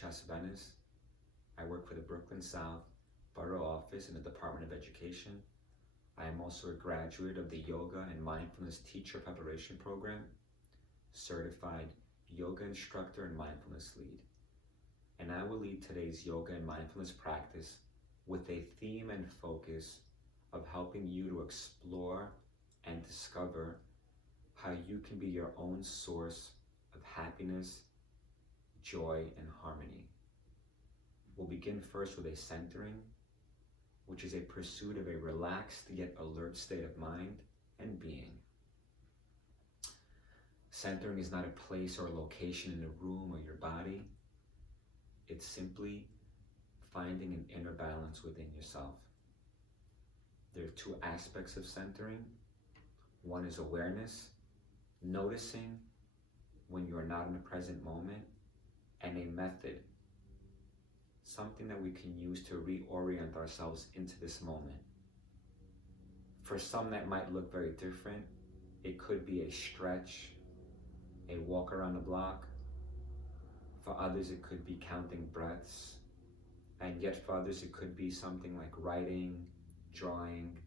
Venice. I work for the Brooklyn South Borough Office in the Department of Education. I am also a graduate of the Yoga and Mindfulness Teacher Preparation Program, certified yoga instructor and mindfulness lead. And I will lead today's yoga and mindfulness practice with a theme and focus of helping you to explore and discover how you can be your own source of happiness, joy, and harmony. We'll begin first with a centering, which is a pursuit of a relaxed yet alert state of mind and being. Centering is not a place or a location in a room or your body. It's simply finding an inner balance within yourself. There are two aspects of centering. One is awareness, noticing when you are not in the present moment, and a method, something that we can use to reorient ourselves into this moment. For some, that might look very different. It could be a stretch, a walk around the block. For others, it could be counting breaths. And yet for others, it could be something like writing, drawing,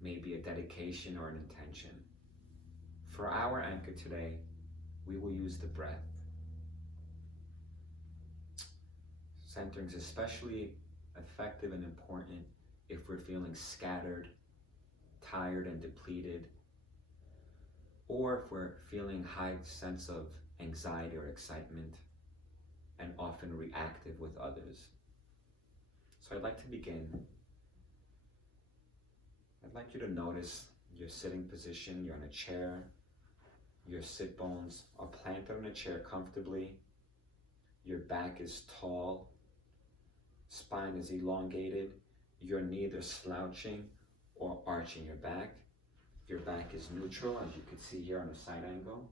maybe a dedication or an intention. For our anchor today, we will use the breath. Centering is especially effective and important if we're feeling scattered, tired, and depleted, or if we're feeling high sense of anxiety or excitement, and often reactive with others. So I'd like to begin. I'd like you to notice your sitting position. You're on a chair. Your sit bones are planted on a chair comfortably. Your back is tall. Spine is elongated. You're neither slouching or arching your back. Your back is neutral, as you can see here on a side angle.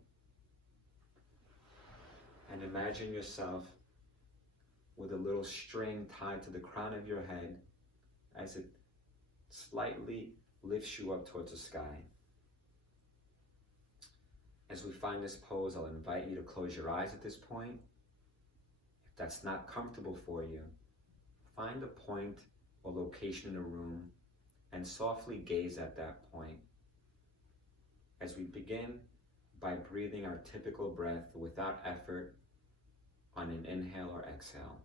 And imagine yourself with a little string tied to the crown of your head as it slightly lifts you up towards the sky. As we find this pose, I'll invite you to close your eyes at this point. If that's not comfortable for you, find a point or location in the room and softly gaze at that point. As we begin by breathing our typical breath without effort on an inhale or exhale.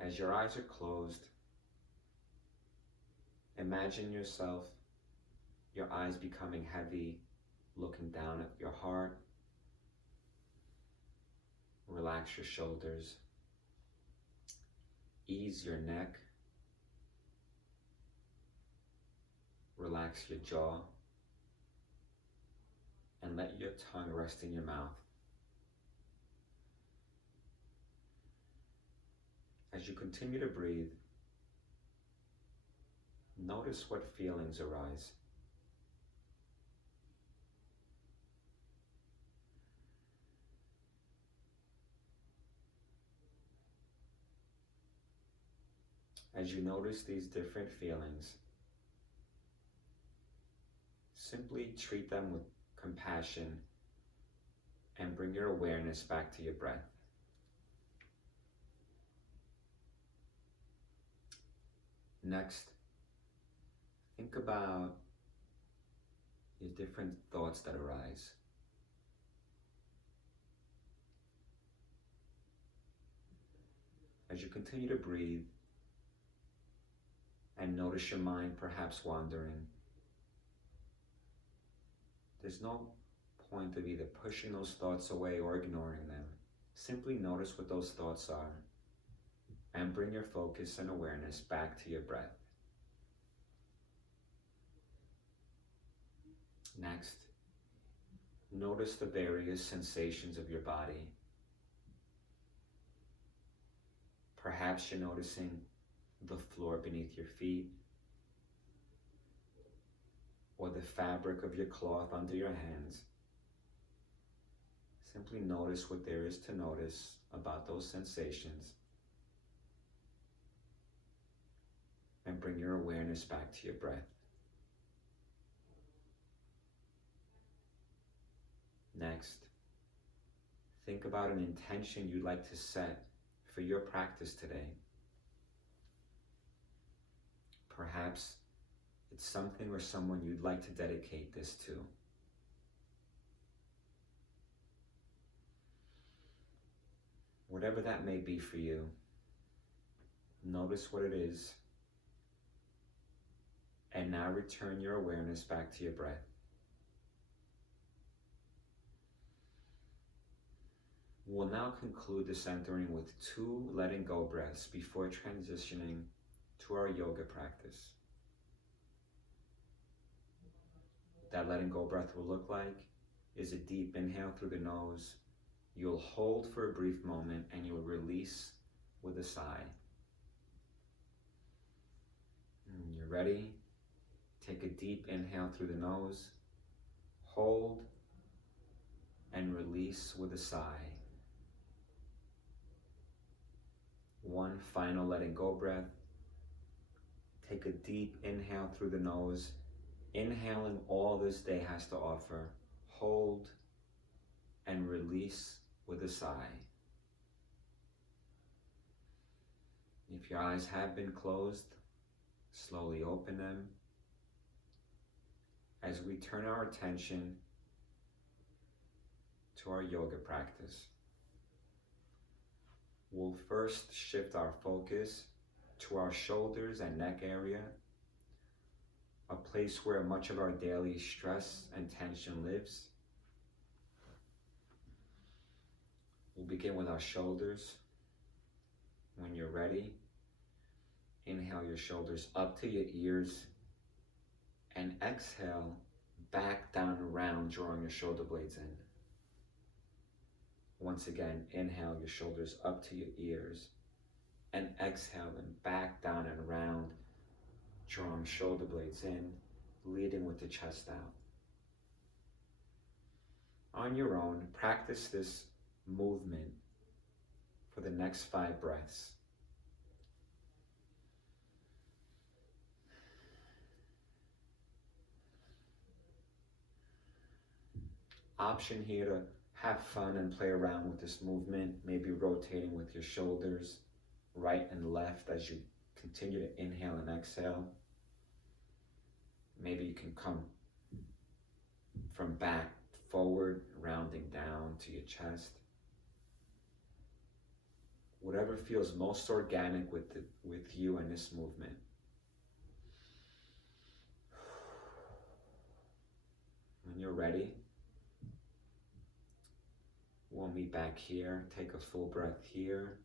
As your eyes are closed, imagine yourself, your eyes becoming heavy, looking down at your heart. Relax your shoulders. Ease your neck. Relax your jaw. And let your tongue rest in your mouth. As you continue to breathe, notice what feelings arise. As you notice these different feelings, simply treat them with compassion and bring your awareness back to your breath. Next, think about your different thoughts that arise. As you continue to breathe and notice your mind perhaps wandering, there's no point of either pushing those thoughts away or ignoring them. Simply notice what those thoughts are and bring your focus and awareness back to your breath. Next, notice the various sensations of your body. Perhaps you're noticing the floor beneath your feet, or the fabric of your cloth under your hands. Simply notice what there is to notice about those sensations and bring your awareness back to your breath. Next, think about an intention you'd like to set for your practice today. Perhaps it's something or someone you'd like to dedicate this to. Whatever that may be for you, notice what it is, and now return your awareness back to your breath. We'll now conclude the centering with 2 letting go breaths before transitioning to our yoga practice. That letting go breath will look like is a deep inhale through the nose. You'll hold for a brief moment and you'll release with a sigh. When you're ready, take a deep inhale through the nose, hold, and release with a sigh. One final letting go breath. Take a deep inhale through the nose, inhaling all this day has to offer. Hold and release with a sigh. If your eyes have been closed, slowly open them as we turn our attention to our yoga practice. We'll first shift our focus to our shoulders and neck area, a place where much of our daily stress and tension lives. We'll begin with our shoulders. When you're ready, inhale your shoulders up to your ears and exhale back down and around, drawing your shoulder blades in. Once again, inhale your shoulders up to your ears and exhale them back down and around, drawing shoulder blades in, leading with the chest out. On your own, practice this movement for the next 5 breaths. Option here to have fun and play around with this movement, maybe rotating with your shoulders right and left as you continue to inhale and exhale. Maybe you can come from back forward, rounding down to your chest. Whatever feels most organic with you and this movement. When you're ready, we'll meet back here. Take a full breath here.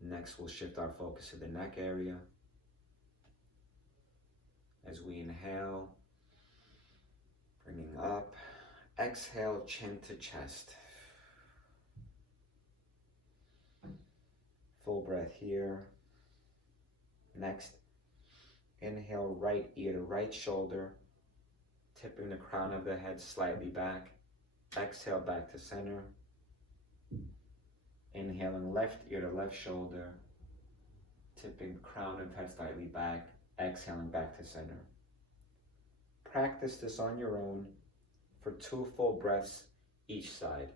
Next, we'll shift our focus to the neck area. As we inhale, bringing up. Exhale, chin to chest. Full breath here. Next, inhale, right ear to right shoulder, tipping the crown of the head slightly back. Exhale, back to center. Inhaling left ear to left shoulder, tipping the crown of head slightly back. Exhaling back to center. Practice this on your own for 2 full breaths each side.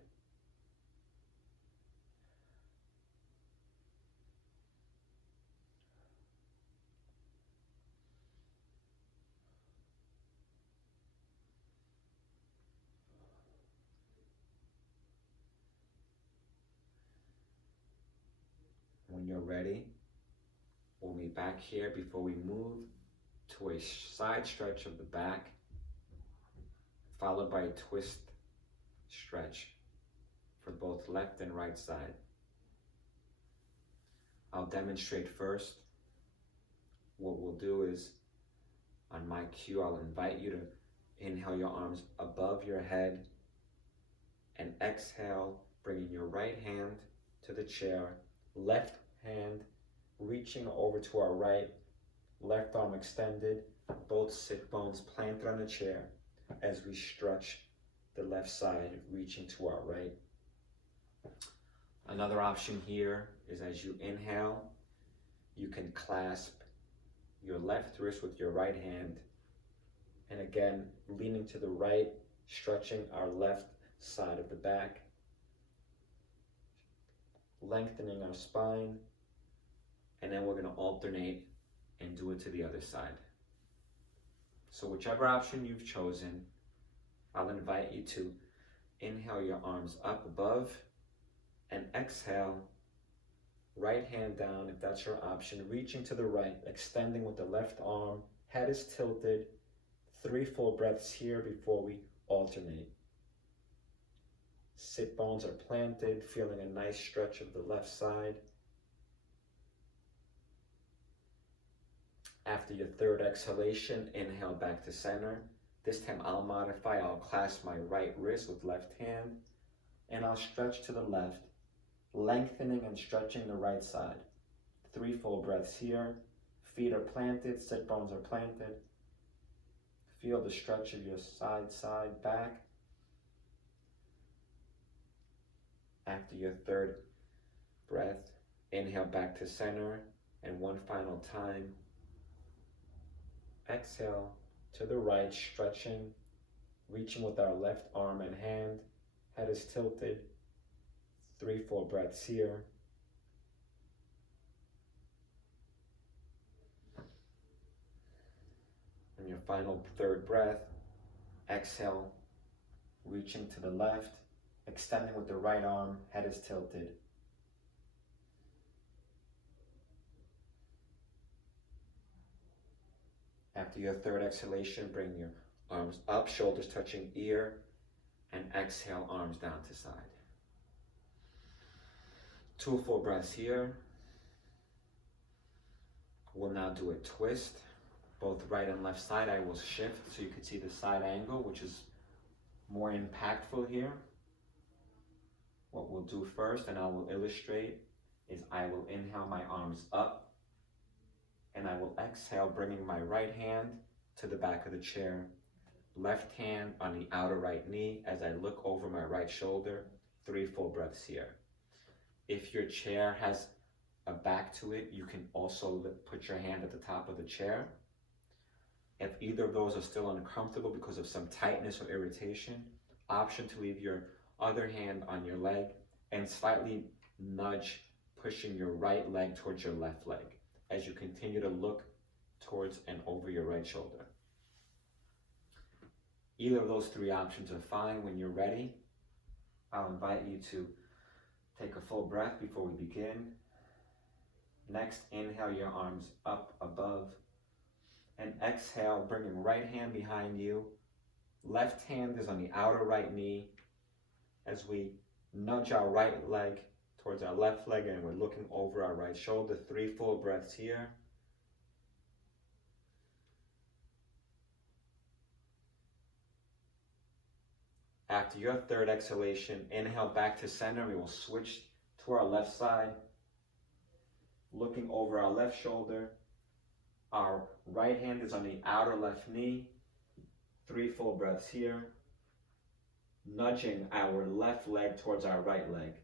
When you're ready, we'll meet back here before we move to a side stretch of the back, followed by a twist stretch for both left and right side. I'll demonstrate first. What we'll do is, on my cue, I'll invite you to inhale your arms above your head and exhale, bringing your right hand to the chair, left hand reaching over to our right, left arm extended, both sit bones planted on the chair as we stretch the left side, reaching to our right. Another option here is as you inhale, you can clasp your left wrist with your right hand And again, leaning to the right, stretching our left side of the back, lengthening our spine, and then we're going to alternate and do it to the other side. So whichever option you've chosen, I'll invite you to inhale your arms up above and exhale, right hand down if that's your option, reaching to the right, extending with the left arm, head is tilted, 3 full breaths here before we alternate. Sit bones are planted, feeling a nice stretch of the left side. After your third exhalation, inhale back to center. This time I'll modify, I'll clasp my right wrist with left hand, and I'll stretch to the left, lengthening and stretching the right side. 3 full breaths here. Feet are planted, sit bones are planted. Feel the stretch of your side, back. After your third breath, inhale back to center, and one final time, exhale to the right, stretching, reaching with our left arm and hand, head is tilted, 3 full breaths here. And your final third breath, exhale, reaching to the left, extending with the right arm, head is tilted. After your third exhalation, bring your arms up, shoulders touching ear, and exhale, arms down to side. 2 full breaths here. We'll now do a twist, both right and left side. I will shift so you can see the side angle, which is more impactful here. What we'll do first, and I will illustrate, is I will inhale my arms up, and I will exhale, bringing my right hand to the back of the chair, left hand on the outer right knee as I look over my right shoulder, 3 full breaths here. If your chair has a back to it, you can also put your hand at the top of the chair. If either of those are still uncomfortable because of some tightness or irritation, option to leave your other hand on your leg and slightly nudge, pushing your right leg towards your left leg as you continue to look towards and over your right shoulder. Either of those 3 options are fine. When you're ready, I'll invite you to take a full breath before we begin. Next, inhale your arms up above, and exhale, bringing right hand behind you. Left hand is on the outer right knee as we nudge our right leg towards our left leg, and we're looking over our right shoulder. 3 full breaths here. After your third exhalation, inhale back to center. We will switch to our left side, looking over our left shoulder. Our right hand is on the outer left knee. 3 full breaths here, nudging our left leg towards our right leg.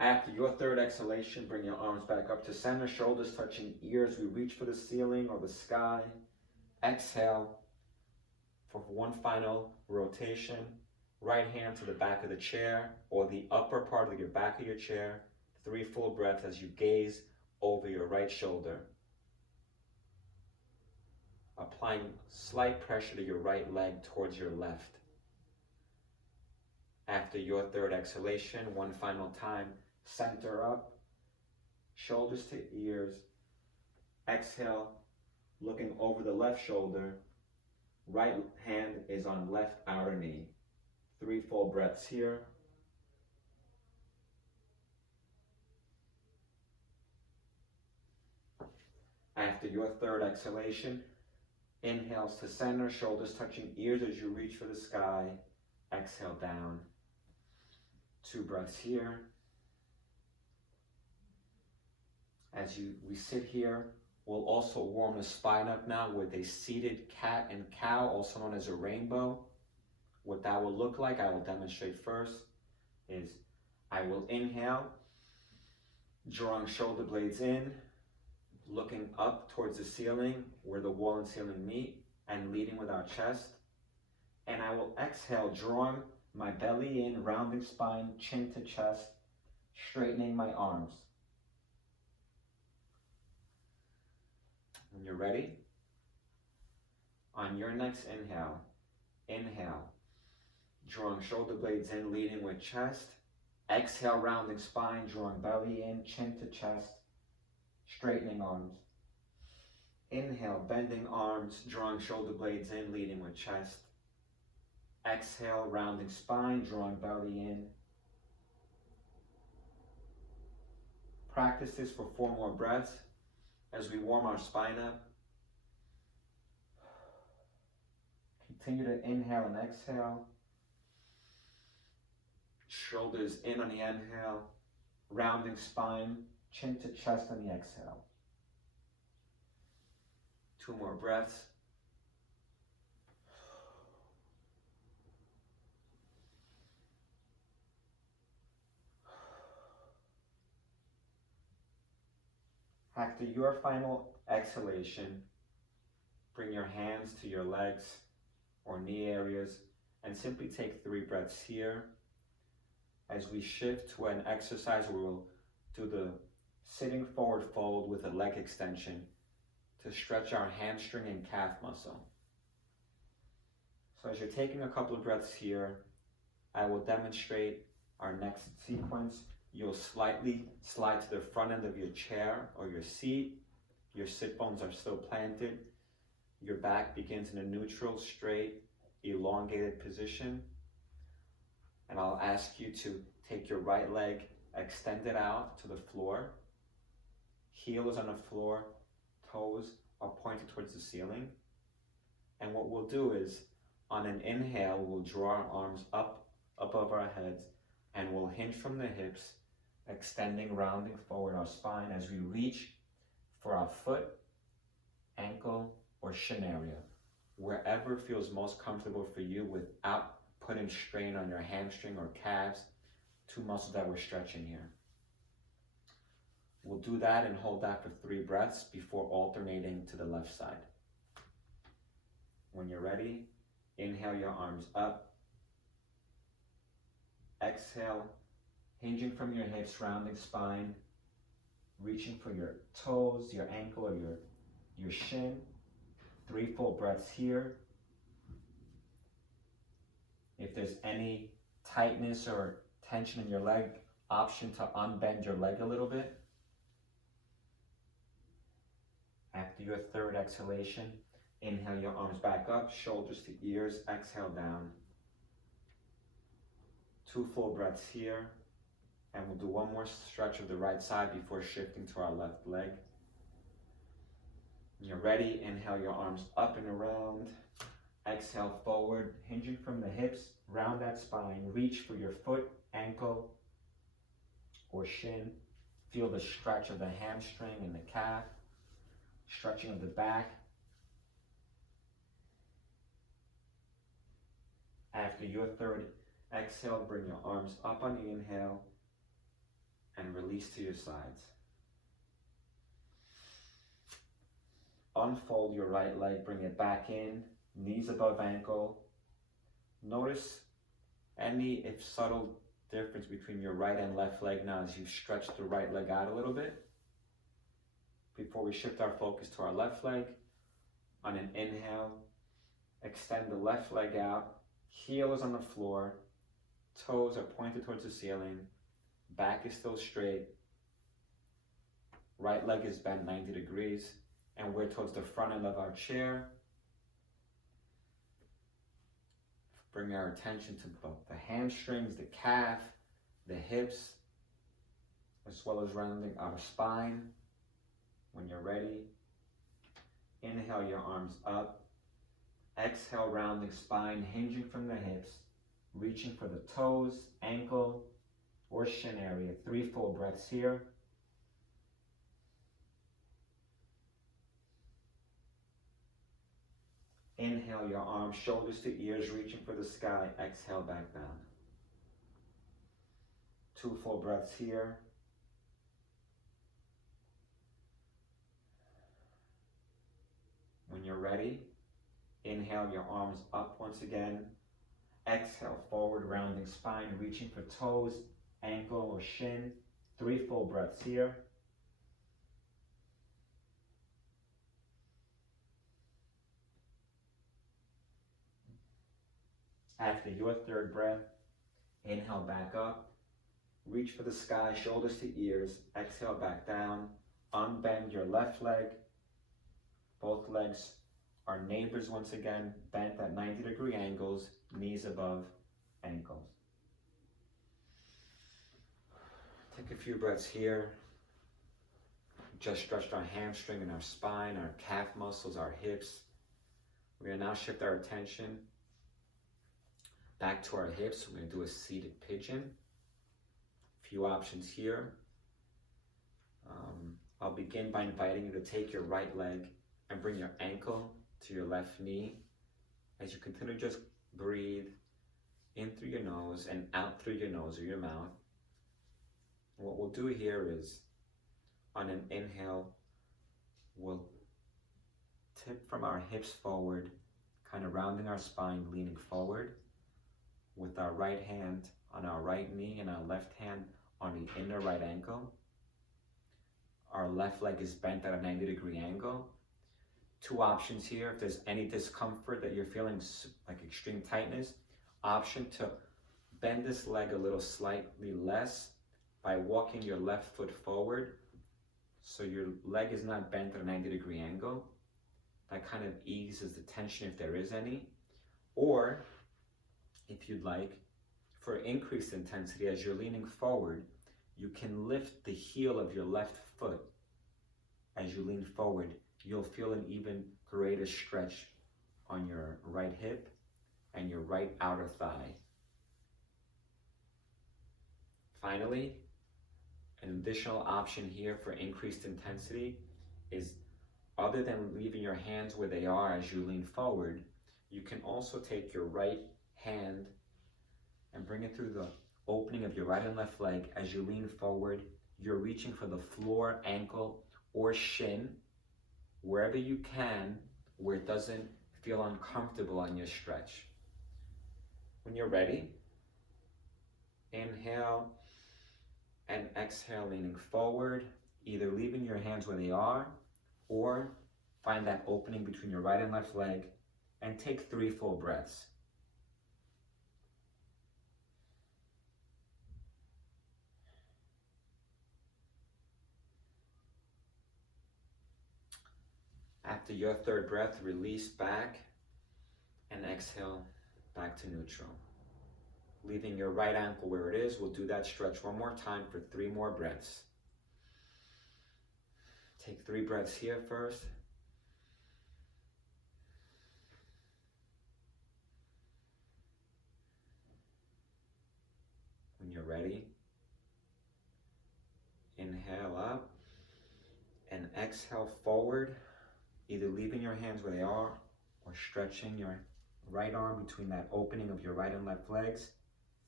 After your third exhalation, bring your arms back up to center, shoulders touching ears. We reach for the ceiling or the sky. Exhale for one final rotation. Right hand to the back of the chair or the upper part of your back of your chair. 3 full breaths as you gaze over your right shoulder, applying slight pressure to your right leg towards your left. After your third exhalation, one final time, center up, shoulders to ears. Exhale, looking over the left shoulder. Right hand is on left outer knee. 3 full breaths here. After your third exhalation, inhales to center, shoulders touching ears as you reach for the sky. Exhale down. 2 breaths here. As we sit here, we'll also warm the spine up now with a seated cat and cow, also known as a rainbow. What that will look like, I will demonstrate first, is I will inhale, Drawing shoulder blades in, looking up towards the ceiling where the wall and ceiling meet, and leading with our chest. And I will exhale, drawing my belly in, rounding spine, chin to chest, straightening my arms. When you're ready, on your next inhale, inhale, drawing shoulder blades in, leading with chest. Exhale, rounding spine, drawing belly in, chin to chest, straightening arms. Inhale, bending arms, drawing shoulder blades in, leading with chest. Exhale, rounding spine, drawing belly in. Practice this for 4 more breaths as we warm our spine up. Continue to inhale and exhale. Shoulders in on the inhale, rounding spine, chin to chest on the exhale. 2 more breaths. After your final exhalation, bring your hands to your legs or knee areas and simply take 3 breaths here as we shift to an exercise where we'll do the sitting forward fold with a leg extension to stretch our hamstring and calf muscle. So as you're taking a couple of breaths here, I will demonstrate our next sequence. You'll slightly slide to the front end of your chair or your seat. Your sit bones are still planted. Your back begins in a neutral, straight, elongated position. And I'll ask you to take your right leg, extend it out to the floor. Heel is on the floor, toes are pointed towards the ceiling. And what we'll do is, on an inhale, we'll draw our arms up above our heads, and we'll hinge from the hips, extending, rounding forward our spine as we reach for our foot, ankle, or shin area, wherever feels most comfortable for you without putting strain on your hamstring or calves, 2 muscles that we're stretching here. We'll do that and hold that for 3 breaths before alternating to the left side. When you're ready, inhale your arms up. Exhale, hinging from your hips, rounding spine, reaching for your toes, your ankle, or your shin. 3 full breaths here. If there's any tightness or tension in your leg, option to unbend your leg a little bit. After your 3rd exhalation, inhale your arms back up, shoulders to ears, exhale down. 2 full breaths here, and we'll do 1 more stretch of the right side before shifting to our left leg. When you're ready, inhale your arms up and around. Exhale forward, hinging from the hips, round that spine, reach for your foot, ankle, or shin. Feel the stretch of the hamstring and the calf, stretching of the back. After your 3rd exhale, bring your arms up on the inhale and release to your sides. Unfold your right leg, bring it back in, knees above ankle. Notice any, if subtle, difference between your right and left leg now as you stretch the right leg out a little bit. Before we shift our focus to our left leg, on an inhale, extend the left leg out, heel is on the floor, toes are pointed towards the ceiling, back is still straight, right leg is bent 90 degrees, and we're towards the front end of our chair. Bring our attention to both the hamstrings, the calf, the hips, as well as rounding our spine. When you're ready, inhale your arms up. Exhale, rounding spine, hinging from the hips, reaching for the toes, ankle, or shin area. 3 full breaths here. Inhale your arms, shoulders to ears, reaching for the sky. Exhale, back down. 2 full breaths here. you're ready, inhale your arms up once again. Exhale, forward rounding spine, reaching for toes, ankle or shin. 3 full breaths here. After your 3rd breath, inhale back up, reach for the sky, shoulders to ears. Exhale back down, unbend your left leg. Both legs are neighbors once again, bent at 90-degree angles, knees above ankles. Take a few breaths here. Just stretched our hamstring and our spine, our calf muscles, our hips. We're going to now shift our attention back to our hips. We're going to do a seated pigeon. Few options here. I'll begin by inviting you to take your right leg and bring your ankle to your left knee. As you continue, just breathe in through your nose and out through your nose or your mouth. What we'll do here is, on an inhale, we'll tip from our hips forward, kind of rounding our spine, leaning forward, with our right hand on our right knee and our left hand on the inner right ankle. Our left leg is bent at a 90-degree angle. 2 options here. If there's any discomfort that you're feeling, like extreme tightness, option to bend this leg a little slightly less by walking your left foot forward so your leg is not bent at a 90-degree angle. That kind of eases the tension if there is any. Or, if you'd like, for increased intensity, as you're leaning forward, you can lift the heel of your left foot. As you lean forward, you'll feel an even greater stretch on your right hip and your right outer thigh. Finally, an additional option here for increased intensity is, other than leaving your hands where they are as you lean forward, you can also take your right hand and bring it through the opening of your right and left leg. As you lean forward, you're reaching for the floor, ankle, or shin, wherever you can, where it doesn't feel uncomfortable on your stretch. When you're ready, inhale and exhale, leaning forward, either leaving your hands where they are, or find that opening between your right and left leg, and take 3 full breaths. After your 3rd breath, release back and exhale back to neutral. Leaving your right ankle where it is, we'll do that stretch one more time for 3 more breaths. Take 3 breaths here first. When you're ready, inhale up and exhale forward, either leaving your hands where they are or stretching your right arm between that opening of your right and left legs.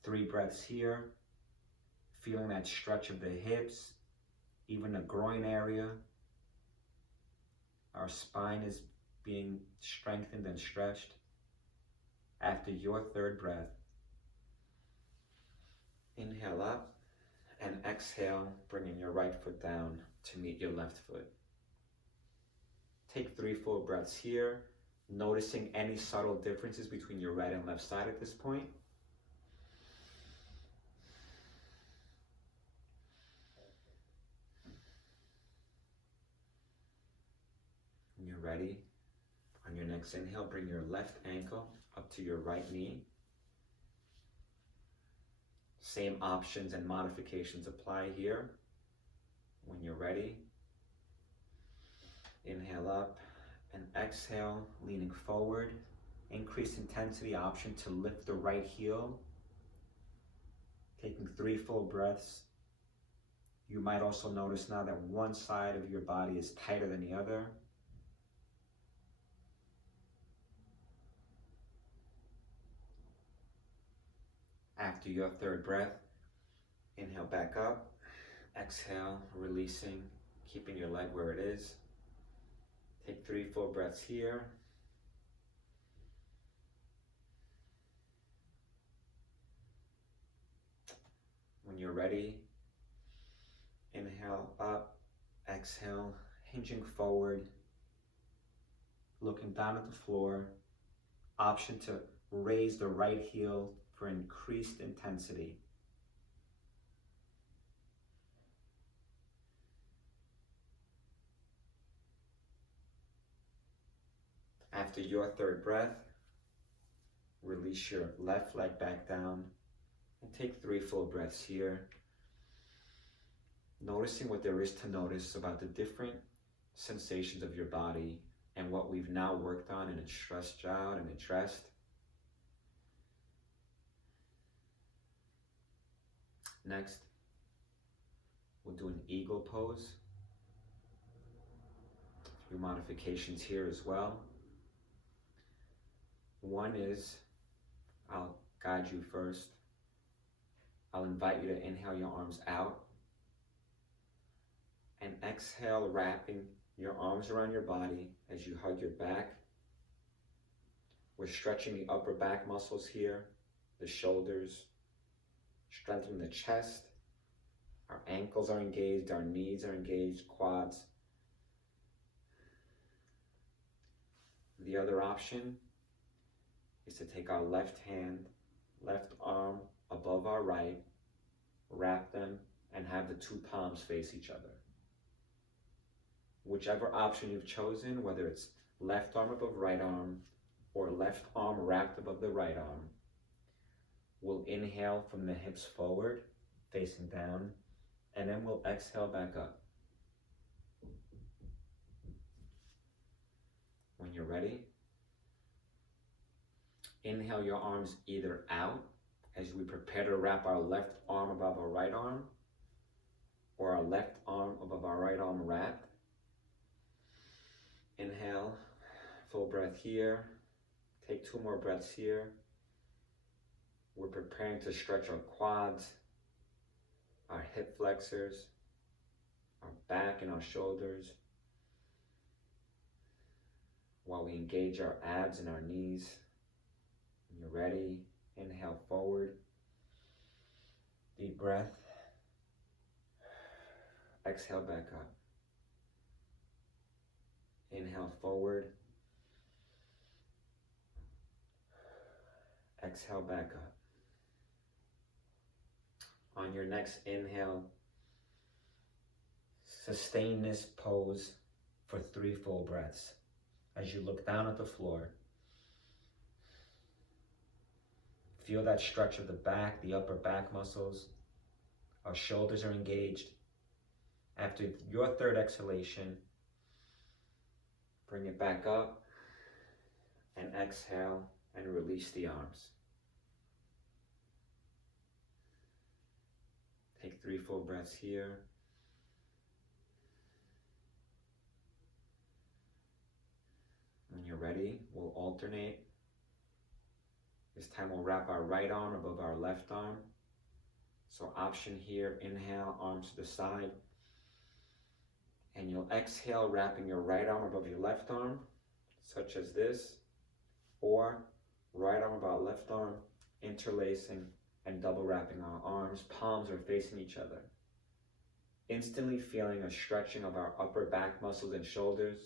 3 breaths here, feeling that stretch of the hips, even the groin area. Our spine is being strengthened and stretched. After your 3rd breath, inhale up and exhale, bringing your right foot down to meet your left foot. Take 3 full breaths here, noticing any subtle differences between your right and left side at this point. When you're ready, on your next inhale, bring your left ankle up to your right knee. Same options and modifications apply here. When you're ready, inhale up and exhale, leaning forward. Increase intensity, option to lift the right heel. Taking 3 full breaths. You might also notice now that one side of your body is tighter than the other. After your 3rd breath, inhale back up, exhale, releasing, keeping your leg where it is. Take 3 full breaths here. When you're ready, inhale up, exhale, hinging forward, looking down at the floor. Option to raise the right heel for increased intensity. After your third breath, release your left leg back down and take 3 full breaths here. Noticing what there is to notice about the different sensations of your body and what we've now worked on and stretched out and addressed. Next, we'll do an eagle pose. A few modifications here as well. One is, I'll guide you first. I'll invite you to inhale your arms out and exhale, wrapping your arms around your body as you hug your back. We're stretching the upper back muscles here, the shoulders, strengthening the chest. Our ankles are engaged, our knees are engaged, quads. The other option is to take our left hand, left arm above our right, wrap them, and have the 2 palms face each other. Whichever option you've chosen, whether it's left arm above right arm or left arm wrapped above the right arm, we'll inhale from the hips forward, facing down, and then we'll exhale back up. When you're ready, inhale your arms either out as we prepare to wrap our left arm above our right arm, or our left arm above our right arm wrapped. Inhale, full breath here. Take 2 more breaths here. We're preparing to stretch our quads, our hip flexors, our back and our shoulders, while we engage our abs and our knees. When you're ready, inhale forward. Deep breath. Exhale back up. Inhale forward. Exhale back up. On your next inhale, sustain this pose for 3 full breaths as you look down at the floor. Feel that stretch of the back, the upper back muscles. Our shoulders are engaged. After your third exhalation, bring it back up and exhale and release the arms. Take 3 full breaths here. When you're ready, we'll alternate. This time we'll wrap our right arm above our left arm. So option here, inhale, arms to the side. And you'll exhale, wrapping your right arm above your left arm, such as this. Or right arm above left arm, interlacing and double wrapping our arms. Palms are facing each other. Instantly feeling a stretching of our upper back muscles and shoulders.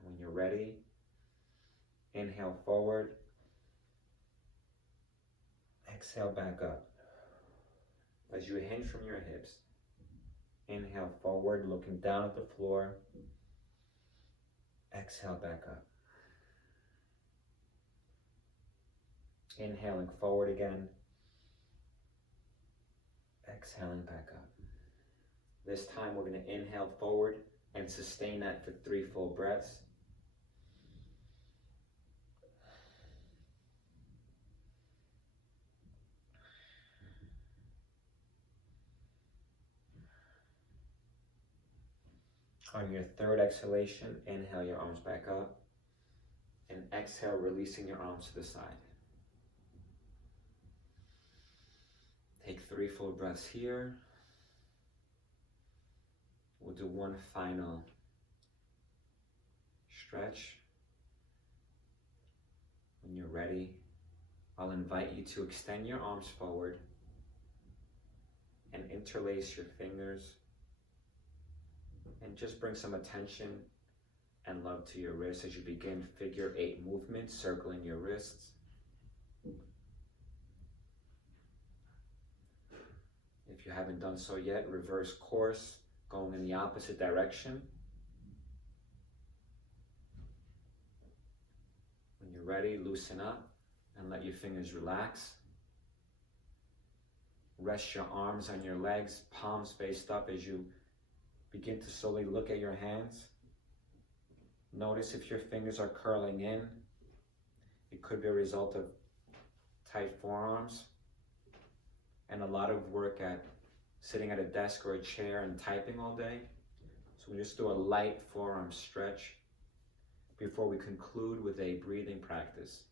When you're ready, inhale forward. Exhale back up. As you hinge from your hips, inhale forward, looking down at the floor. Exhale back up. Inhaling forward again. Exhaling back up. This time we're going to inhale forward and sustain that for 3 full breaths. On your third exhalation, inhale your arms back up and exhale, releasing your arms to the side. Take 3 full breaths here. We'll do one final stretch. When you're ready, I'll invite you to extend your arms forward and interlace your fingers and just bring some attention and love to your wrists as you begin figure 8 movements, circling your wrists. If you haven't done so yet, reverse course, going in the opposite direction. When you're ready, loosen up and let your fingers relax. Rest your arms on your legs, palms faced up as you begin to slowly look at your hands. Notice if your fingers are curling in. It could be a result of tight forearms and a lot of work at sitting at a desk or a chair and typing all day. So we just do a light forearm stretch before we conclude with a breathing practice.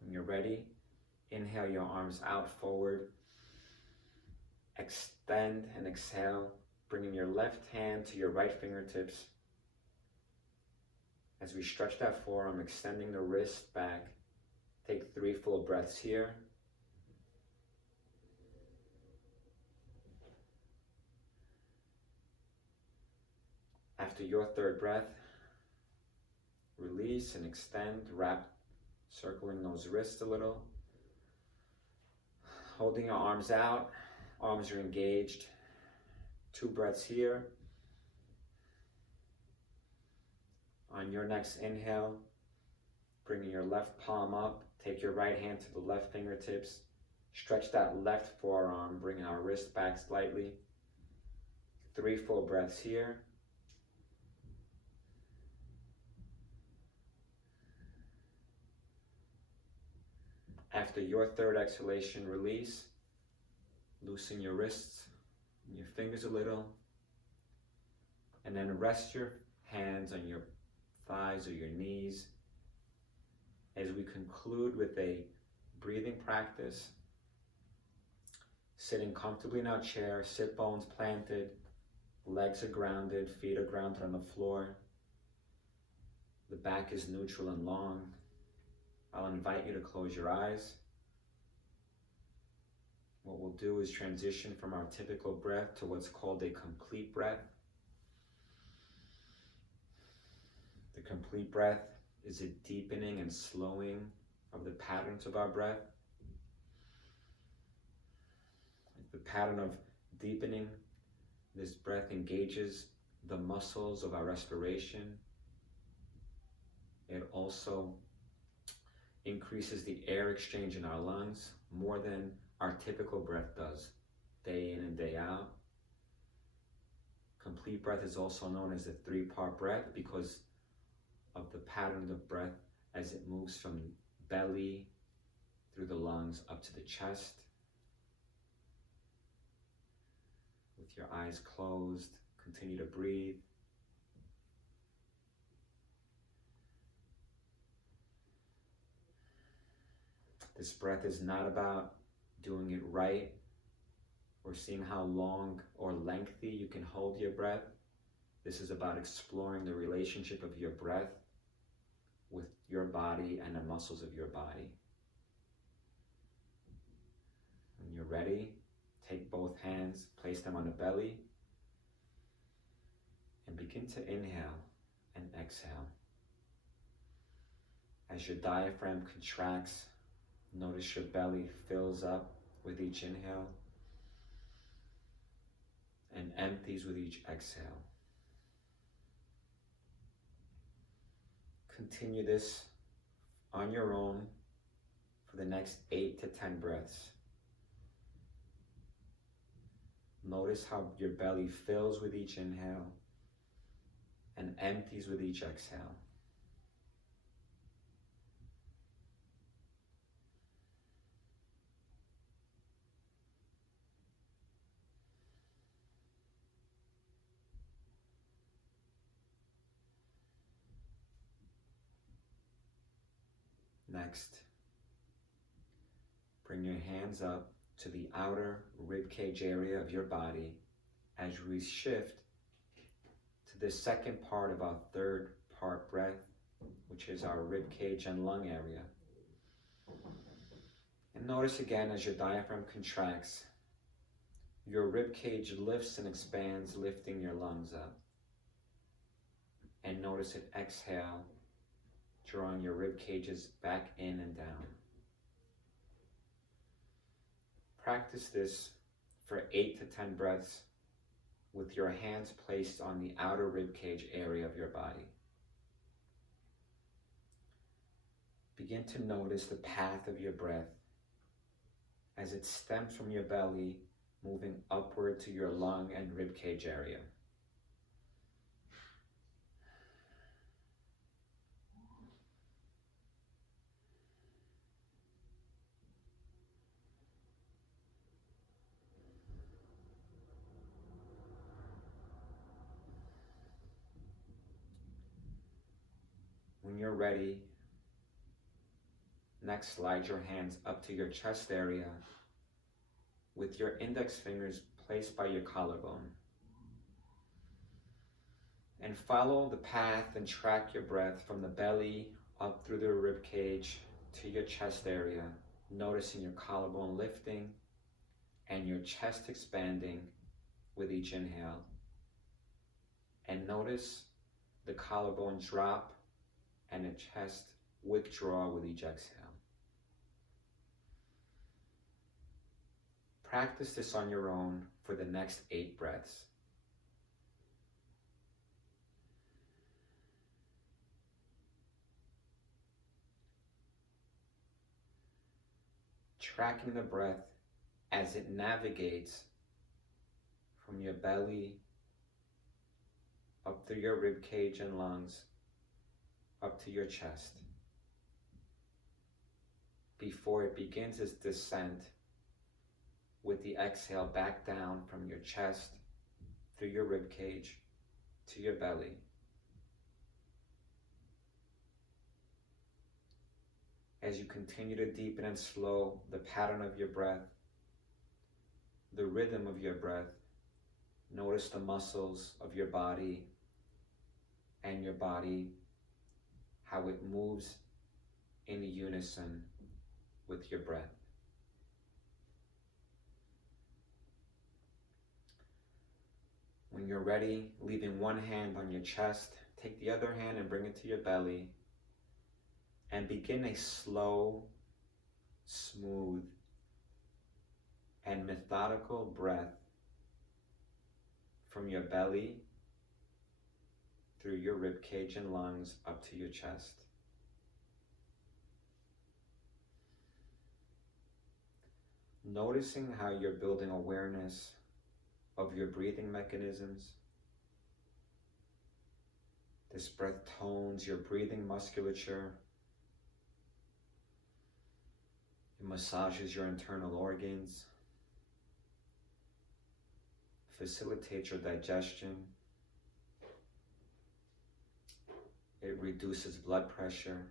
When you're ready, inhale your arms out forward. Extend and exhale, bringing your left hand to your right fingertips. As we stretch that forearm, extending the wrist back. Take 3 full breaths here. After your 3rd breath, release and extend, wrap, circling those wrists a little. Holding your arms out, arms are engaged. 2 breaths here. On your next inhale, bringing your left palm up, take your right hand to the left fingertips, stretch that left forearm, bring our wrist back slightly. 3 full breaths here. After your 3rd exhalation, release. Loosen your wrists and your fingers a little. And then rest your hands on your thighs or your knees as we conclude with a breathing practice. Sitting comfortably in our chair, sit bones planted, legs are grounded, feet are grounded on the floor. The back is neutral and long. I'll invite you to close your eyes. What we'll do is transition from our typical breath to what's called a complete breath. The complete breath is a deepening and slowing of the patterns of our breath. The pattern of deepening, this breath engages the muscles of our respiration. It also increases the air exchange in our lungs more than our typical breath does, day in and day out. Complete breath is also known as the 3-part breath because of the pattern of breath as it moves from belly through the lungs up to the chest. With your eyes closed, continue to breathe. This breath is not about doing it right or seeing how long or lengthy you can hold your breath. This is about exploring the relationship of your breath with your body and the muscles of your body. When you're ready, take both hands, place them on the belly, and begin to inhale and exhale. As your diaphragm contracts, notice your belly fills up with each inhale and empties with each exhale. Continue this on your own for the next 8 to 10 breaths. Notice how your belly fills with each inhale and empties with each exhale. Next, bring your hands up to the outer rib cage area of your body as we shift to the second part of our third part breath, which is our rib cage and lung area. And notice again as your diaphragm contracts, your rib cage lifts and expands, lifting your lungs up. And notice it exhale, drawing your rib cages back in and down. Practice this for 8 to 10 breaths with your hands placed on the outer rib cage area of your body. Begin to notice the path of your breath as it stems from your belly, moving upward to your lung and rib cage area. When you're ready, next slide your hands up to your chest area with your index fingers placed by your collarbone. And follow the path and track your breath from the belly up through the rib cage to your chest area, noticing your collarbone lifting and your chest expanding with each inhale. And notice the collarbone drop and the chest withdraw with each exhale. Practice this on your own for the next 8 breaths. Tracking the breath as it navigates from your belly up through your rib cage and lungs, up to your chest, before it begins its descent with the exhale back down from your chest, through your rib cage, to your belly. As you continue to deepen and slow the pattern of your breath, the rhythm of your breath, notice the muscles of your body and your body, how it moves in unison with your breath. When you're ready, leaving one hand on your chest, take the other hand and bring it to your belly and begin a slow, smooth, and methodical breath from your belly through your rib cage and lungs up to your chest. Noticing how you're building awareness of your breathing mechanisms. This breath tones your breathing musculature. It massages your internal organs, facilitates your digestion. It reduces blood pressure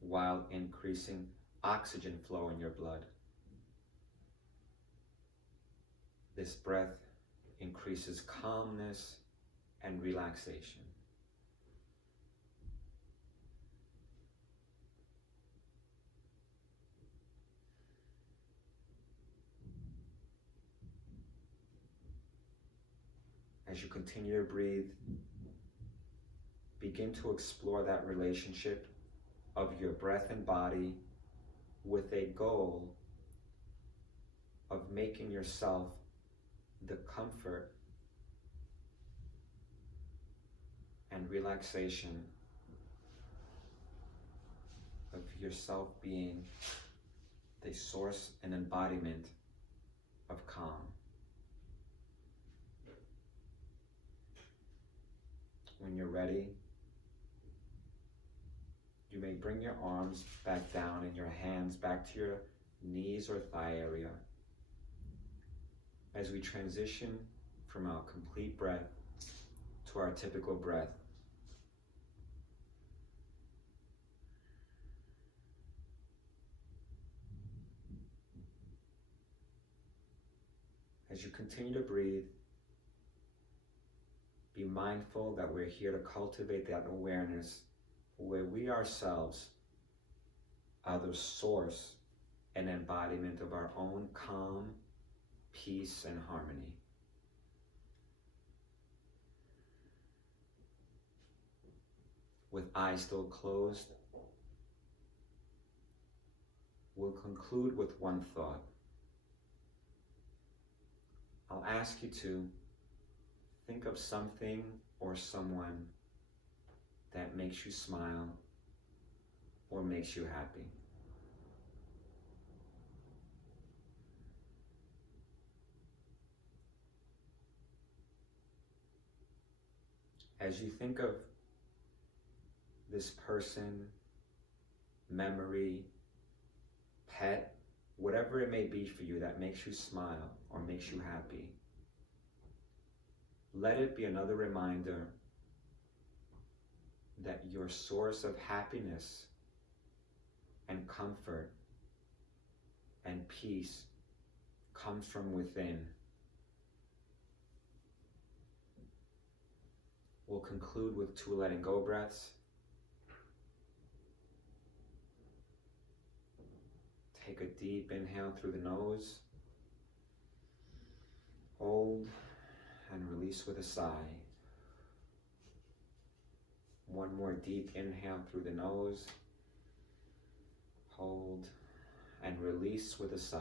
while increasing oxygen flow in your blood. This breath increases calmness and relaxation. As you continue to breathe, begin to explore that relationship of your breath and body with a goal of making yourself the comfort and relaxation of yourself being the source and embodiment of calm. When you're ready, you may bring your arms back down and your hands back to your knees or thigh area as we transition from our complete breath to our typical breath. As you continue to breathe, Be mindful that we're here to cultivate that awareness where we ourselves are the source and embodiment of our own calm, peace, and harmony. With eyes still closed, we'll conclude with one thought. I'll ask you to think of something or someone that makes you smile or makes you happy. As you think of this person, memory, pet, whatever it may be for you that makes you smile or makes you happy, let it be another reminder that your source of happiness and comfort and peace comes from within. We'll conclude with 2 letting go breaths. Take a deep inhale through the nose. Hold and release with a sigh. One more deep inhale through the nose. Hold and release with a sigh.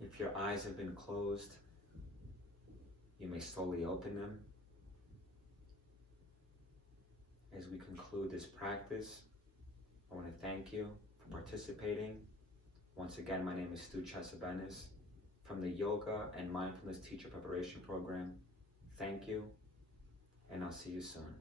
If your eyes have been closed, you may slowly open them. As we conclude this practice, I want to thank you for participating. Once again, my name is StuPractic from the Yoga and Mindfulness Teacher Preparation Program. Thank you, and I'll see you soon.